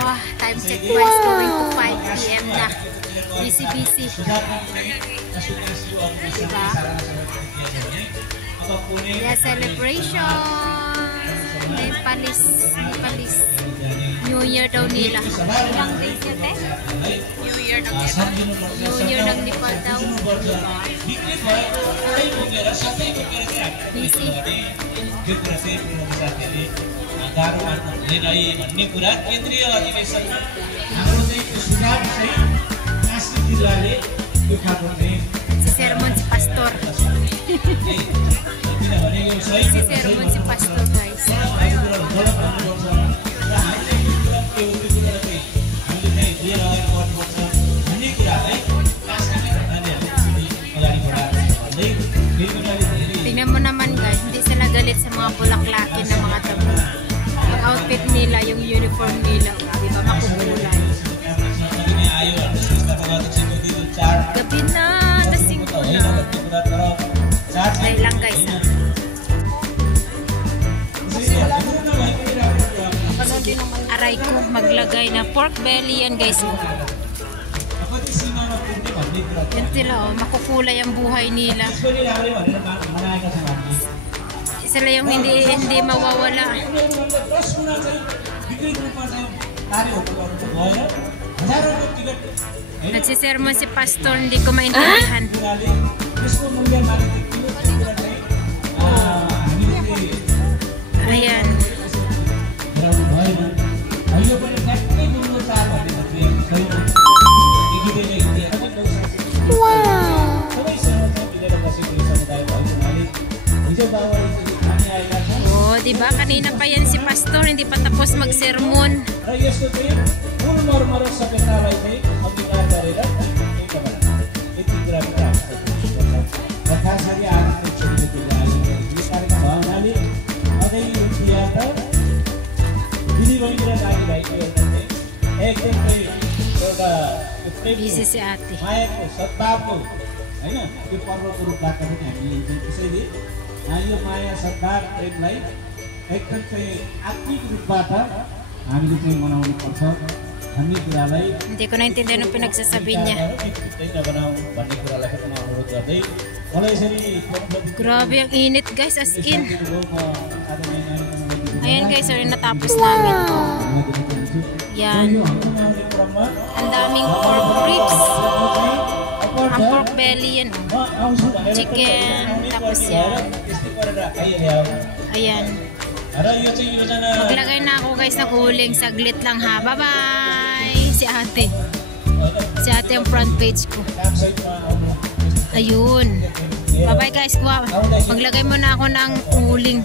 Wah, time check wise going to 5 PM na. Busy. Diba? Yeah, celebration. May palis. New Year daw nila. Ilang days yun eh? New Year ng Nepal. New Year ng Nepal daw. Busy. भन्ने कुरा केन्द्रीय अधिवेशनमा हाम्रो चाहिँ सुझाव चाहिँ कास्की जिल्लाले उठाएको चाहिँ si sermon si pastor. किनभने यो सही Si sermon si pastor guys. Tingnan mo naman guys, hindi sila galit sa mga bulaklakin na mga tabo. Ang outfit nila, yung uniform nila, di ba makukulay. Gabi na, lasing ko na. Dahil lang guys ha. Aray ko, maglagay na pork belly yan guys. Yan sila oh, makukulay ang buhay nila. Sila yung hindi mawawala. Nagsisermon si pastor, hindi ko maintindihan. Ayan. Oh, diba? Kanina pa yan si pastor, hindi pa tapos mag-sermon. Busy si ate. यो माया सद्भाव प्रेमलाई एकदम चाहिँ आत्मिक रूपबाट हामीले चाहिँ मनाउनु पर्छ भन्ने कुरालाई Hindi ko naintindihan ang pinagsasabi niya. भन्ने कुरालाई पनि अनुरोध गर्दै मलाई यसरी Grabe ang init guys, as in. Ayan guys, sorry, natapos namin. Yan. Ang daming pork ribs. Ang pork belly yan. Chicken. Tapos yan. Ayan. Maglagay na ako guys ng uling. Saglit lang ha. Bye-bye! Si ate. Si ate ang front page ko. Ayun. Bye-bye guys. Maglagay muna ako ng uling.